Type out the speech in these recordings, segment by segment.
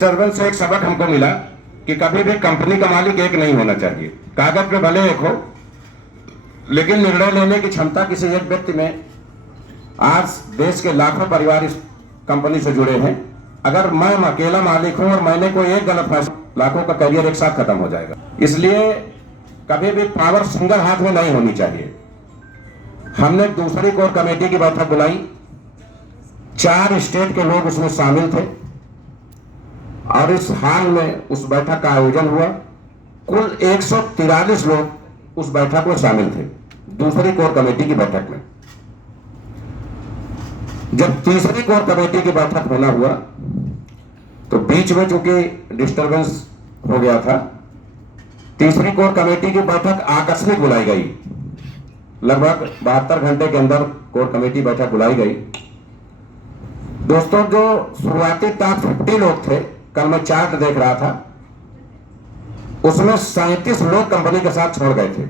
Servant से एक सबक हमको मिला कि कभी भी कंपनी का मालिक एक नहीं होना चाहिए। कागज पे भले एक हो, लेकिन निर्णय लेने की क्षमता किसी एक व्यक्ति में। आज देश के लाखों परिवार इस कंपनी से जुड़े हैं। अगर मैं अकेला मालिक हूं और मैंने कोई एक गलत फैसला, लाखों का करियर एक साथ खत्म हो जाएगा। इसलिए कभी भी पावर सिंगल हाथ में नहीं होनी चाहिए। हमने दूसरी कोर कमेटी की बैठक बुलाई, 4 स्टेट के लोग उसमें शामिल थे और इस हाल में उस बैठक का आयोजन हुआ। कुल 143 लोग उस बैठक में शामिल थे, दूसरी कोर कमेटी की बैठक में। जब तीसरी कोर कमेटी की बैठक होना हुआ तो बीच में चूंकि डिस्टरबेंस हो गया था, तीसरी कोर कमेटी की बैठक आकस्मिक बुलाई गई। लगभग 72 घंटे के अंदर कोर कमेटी बैठक बुलाई गई। दोस्तों, जो शुरुआती टॉप 50 लोग थे, कल मैं चार्ट देख रहा था, उसमें 37 लोग कंपनी के साथ छोड़ गए थे।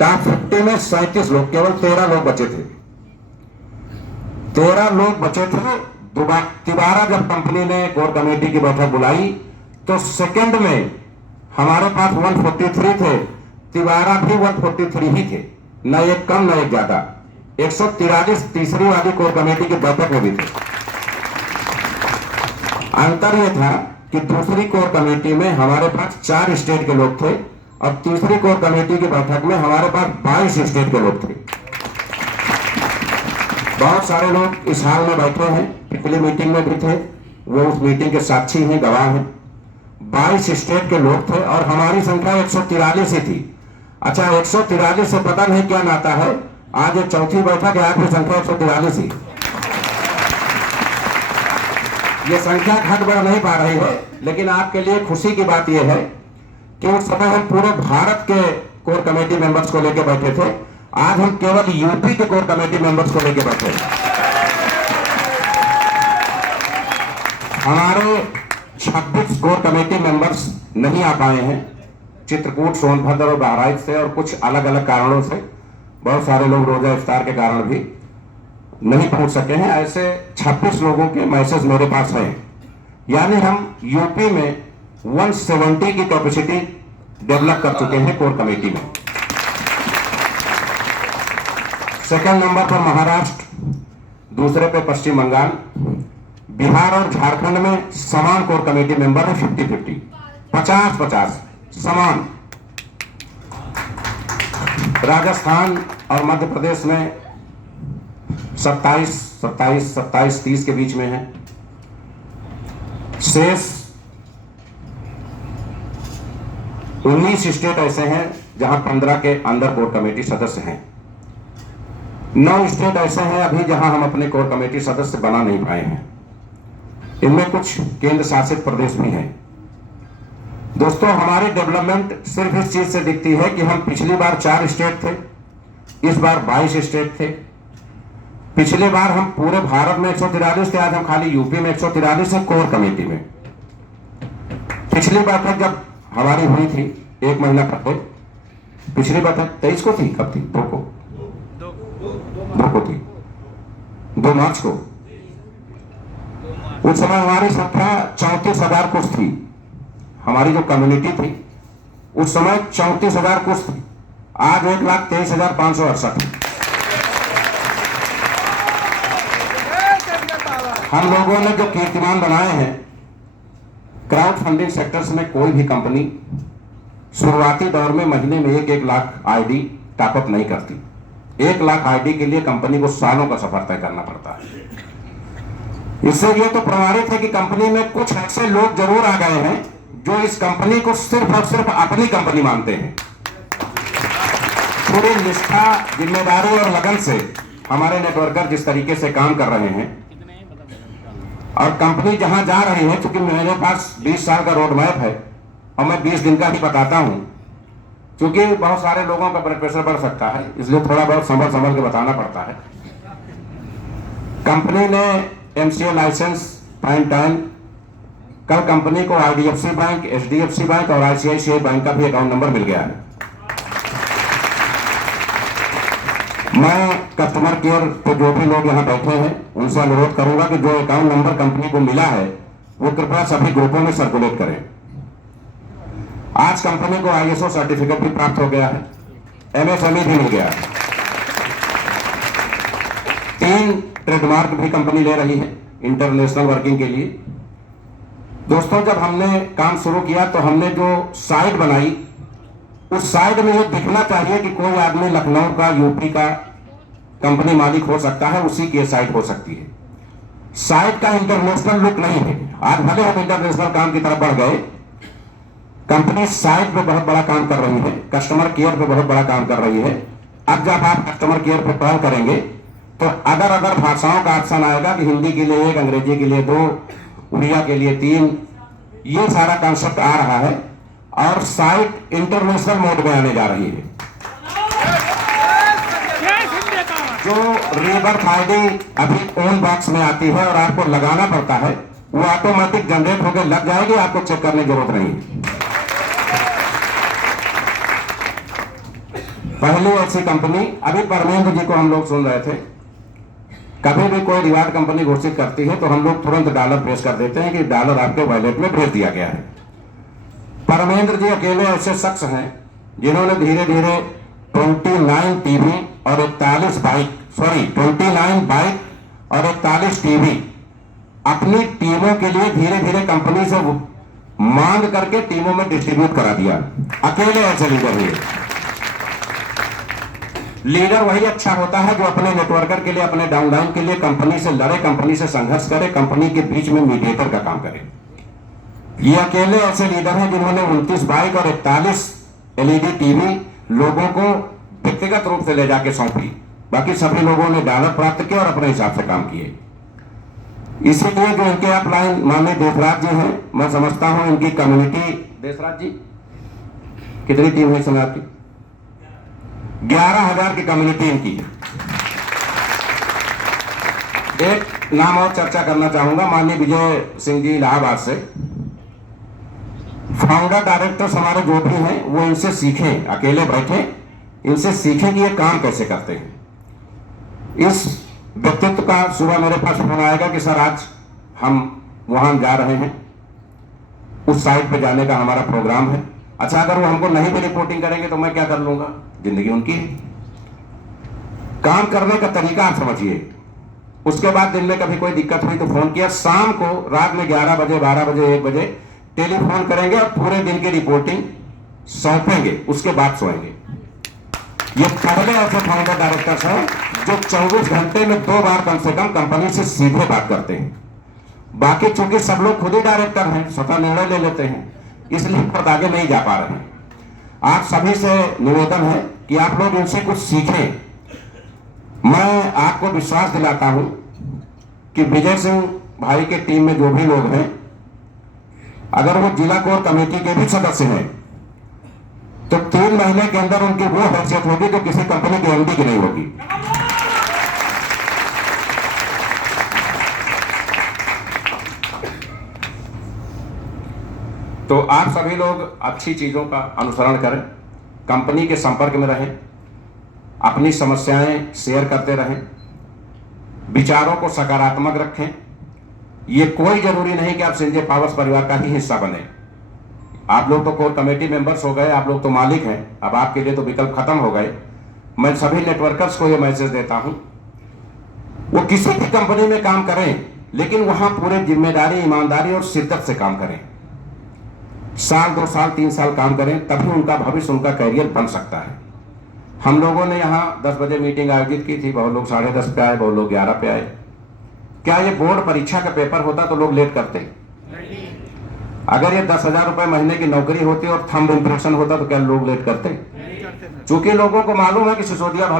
टॉप 50 में 37 लोग, केवल 13 लोग बचे थे। 13 लोग बचे थे। दोबारा जब कंपनी ने कोर कमेटी की बैठक बुलाई तो सेकंड में हमारे पास 143 थे, तिवारा भी 143 ही थे, न एक कम न एक ज्यादा। 143 तीसरी वाली कोर कमेटी की बैठक में भी थे। अंतर यह था कि दूसरी कोर कमेटी में हमारे पास 4 स्टेट के लोग थे और तीसरी कोर कमेटी की बैठक में हमारे पास 22 स्टेट के लोग थे। बहुत सारे लोग इस हाल में बैठे हैं, पिछली मीटिंग में भी थे, वो उस मीटिंग के साक्षी हैं, गवाह हैं। 22 स्टेट के लोग थे और हमारी संख्या 143 ही थी। अच्छा, 143 से पता नहीं क्या नाता है, आज एक चौथी बैठक है, आपकी संख्या 143 ही। ये संख्या घट बढ़ नहीं पा रही है, लेकिन आपके लिए खुशी की बात यह है कि उस समय हम पूरे भारत के कोर कमेटी मेंबर्स को लेकर बैठे थे, आज हम केवल यूपी के कोर कमेटी मेंबर्स को लेकर बैठे हैं। हमारे 26 कोर कमेटी मेंबर्स नहीं आ पाए हैं, चित्रकूट, सोनभद्र और बहराइच से, और कुछ अलग अलग कारणों से। बहुत सारे लोग रोजा इफ्तार के कारण भी नहीं पहुंच सके हैं। ऐसे 26 लोगों के मैसेज मेरे पास हैं। यानी हम यूपी में 170 की कैपेसिटी डेवलप कर चुके हैं कोर कमेटी में। सेकंड नंबर पर महाराष्ट्र, दूसरे पे पश्चिम बंगाल, बिहार और झारखंड में समान कोर कमेटी मेंबर है, 50-50, 50-50 समान। राजस्थान और मध्य प्रदेश में 27-30 के बीच में है। शेष 19 स्टेट ऐसे हैं जहां 15 के अंदर कोर कमेटी सदस्य हैं। 9 स्टेट ऐसे हैं अभी जहां हम अपने कोर कमेटी सदस्य बना नहीं पाए हैं। इनमें कुछ केंद्र शासित प्रदेश भी हैं। दोस्तों, हमारी डेवलपमेंट सिर्फ इस चीज से दिखती है कि हम पिछली बार 4 स्टेट थे, इस बार 22 स्टेट थे। पिछली बार हम पूरे भारत में 143 थे, आज हम खाली यूपी में 143 है कोर कमेटी में। पिछली बैठक जब हमारी हुई थी 1 महीना पहले, पिछली बैठक 23 को थी, कब थी? 2 को थी, 2 मार्च को। उस समय हमारी संख्या 34,000 कुछ थी। हमारी जो कम्युनिटी थी उस समय 34,000 कुछ थी, आज 1,23,568 है। हम लोगों ने जो कीर्तिमान बनाए हैं, क्राउड फंडिंग सेक्टर्स में कोई भी कंपनी शुरुआती दौर में महीने में 1-1 लाख आईडी टॉपअप नहीं करती। 1 लाख आईडी के लिए कंपनी को सालों का सफर तय करना पड़ता है। इससे ये तो प्रमाणित है कि कंपनी में कुछ ऐसे लोग जरूर आ गए हैं जो इस कंपनी को सिर्फ और सिर्फ अपनी कंपनी मानते हैं। पूरी निष्ठा, जिम्मेदारी और लगन से हमारे नेटवर्कर जिस तरीके से काम कर रहे हैं और कंपनी जहां जा रही है, क्योंकि मेरे पास 20 साल का रोड मैप है और मैं 20 दिन का ही बताता हूं, क्योंकि बहुत सारे लोगों का ब्लड प्रेशर बढ़ सकता है, इसलिए थोड़ा बहुत संभल के बताना पड़ता है। कंपनी ने एमसीए लाइसेंस फाइन टाइम, कल कंपनी को आईडीएफसी बैंक, एचडीएफसी बैंक और आईसीआईसीआई बैंक का भी अकाउंट नंबर मिल गया है। मैं कस्टमर केयर पे जो भी लोग यहाँ बैठे हैं उनसे अनुरोध करूंगा कि जो अकाउंट नंबर कंपनी को मिला है वो कृपया सभी ग्रुपों में सर्कुलेट करें। आज कंपनी को ISO सर्टिफिकेट भी प्राप्त हो गया है, MSME भी मिल गया है, 3 ट्रेडमार्क भी कंपनी ले रही है इंटरनेशनल वर्किंग के लिए। दोस्तों, जब हमने काम शुरू किया तो हमने जो साइट बनाई, उस साइट में ये दिखना चाहिए कि कोई आदमी लखनऊ का, यूपी का कंपनी मालिक हो सकता है, उसी की साइट हो सकती है। साइट का इंटरनेशनल लुक नहीं है। आज भले हम इंटरनेशनल काम की तरफ बढ़ गए, कंपनी साइट पे बहुत बड़ा काम कर रही है, कस्टमर केयर पे बहुत बड़ा काम कर रही है। अब जब आप कस्टमर केयर पे कॉल करेंगे तो अगर भाषाओं का ऑप्शन आएगा कि हिंदी के लिए 1, अंग्रेजी के लिए 2, उड़िया के लिए 3, ये सारा कॉन्सेप्ट आ रहा है और साइट इंटरनेशनल मोड में आने जा रही है। जो रीबर्थ आईडी अभी ओन बॉक्स में आती है और आपको लगाना पड़ता है, वो ऑटोमेटिक जनरेट होकर लग जाएगी, आपको चेक करने की जरूरत नहीं है। पहले ऐसी कंपनी, अभी परमेंद्र जी को हम लोग सुन रहे थे, कभी भी कोई रिवार्ड कंपनी घोषित करती है तो हम लोग तुरंत डॉलर पेश कर देते हैं कि डॉलर आपके वॉलेट में भेज दिया गया है। परमेंद्र जी अकेले ऐसे शख्स हैं जिन्होंने धीरे धीरे 29 टीवी और 41 बाइक, 29 बाइक और 41 टीवी अपनी टीमों के लिए धीरे धीरे कंपनी से मांग करके टीमों में डिस्ट्रीब्यूट करा दिया। अकेले ऐसे लीडर हुए। लीडर वही अच्छा होता है जो अपने नेटवर्कर के लिए, अपने डाउनलाइन के लिए कंपनी से लड़े, कंपनी से संघर्ष करे, कंपनी के बीच में मीडिएटर का काम करे। ये अकेले ऐसे लीडर हैं जिन्होंने 29 बाइक और 41 LED टीवी लोगों को व्यक्तिगत रूप से ले जाके सौंपी। बाकी सभी लोगों ने डॉलर प्राप्त किया और अपने हिसाब से काम किए। इसीलिए जो इनके अपलाइन माननीय देशराज जी हैं, मैं समझता हूं इनकी कम्युनिटी, देशराज जी कितनी टीम है समय आपकी? 11,000 की कम्युनिटी इनकी है। एक नाम और चर्चा करना चाहूंगा, माननीय विजय सिंह जी इलाहाबाद से। फाउंडर डायरेक्टर्स हमारे जो भी हैं वो इनसे सीखें, अकेले बैठे इनसे सीखें कि ये काम कैसे करते हैं। इस व्यक्तित्व का सुबह मेरे पास फोन आएगा कि सर आज हम वहां जा रहे हैं, उस साइट पे जाने का हमारा प्रोग्राम है। अच्छा, अगर वो हमको नहीं भी रिपोर्टिंग करेंगे तो मैं क्या कर लूंगा, जिंदगी उनकी है। काम करने का तरीका आप समझिए। उसके बाद दिन में कभी कोई दिक्कत हुई तो फोन किया, शाम को रात में 11 बजे, 12 बजे, 1 बजे टेलीफोन करेंगे और पूरे दिन की रिपोर्टिंग सौंपेंगे, उसके बाद सोएंगे। ये पहले ऐसे फाउंडर डायरेक्टर्स हैं जो 24 घंटे में 2 बार कम से कम कंपनी से सीधे बात करते हैं। बाकी चूंकि सब लोग खुद ही डायरेक्टर हैं, स्वतः निर्णय ले लेते हैं, इसलिए बहुत आगे नहीं जा पा रहे हैं। आप सभी से निवेदन है कि आप लोग इनसे कुछ सीखें। मैं आपको विश्वास दिलाता हूं कि विजय सिंह भाई के टीम में जो भी लोग हैं, अगर वो जिला कोर कमेटी के भी सदस्य हैं तो 3 महीने के अंदर उनकी वो हैसियत होगी जो किसी कंपनी के MD की नहीं होगी। तो आप सभी लोग अच्छी चीजों का अनुसरण करें, कंपनी के संपर्क में रहें, अपनी समस्याएं शेयर करते रहें, विचारों को सकारात्मक रखें। ये कोई जरूरी नहीं कि आप संजय पावर्स परिवार का ही हिस्सा बने। आप लोग तो कोर कमेटी मेंबर्स हो गए, आप लोग तो मालिक हैं, अब आपके लिए तो विकल्प खत्म हो गए। मैं सभी नेटवर्कर्स को ये मैसेज देता हूं, वो किसी भी कंपनी में काम करें लेकिन वहां पूरे जिम्मेदारी, ईमानदारी और शिद्दत से काम करें। साल 2 साल 3 साल काम करें, तभी उनका भविष्य, उनका कैरियर बन सकता है। हम लोगों ने यहाँ 10 बजे मीटिंग आयोजित की थी, बहुत लोग 10:30 पे आए, बहुत लोग 11 पे आए। क्या ये बोर्ड परीक्षा का पेपर होता तो लोग लेट करते? अगर ये 10,000 रुपए महीने की नौकरी होती और थंब इंप्रेशन होता तो क्या लोग लेट करते? चूंकि लोगों को मालूम है कि सिसोदिया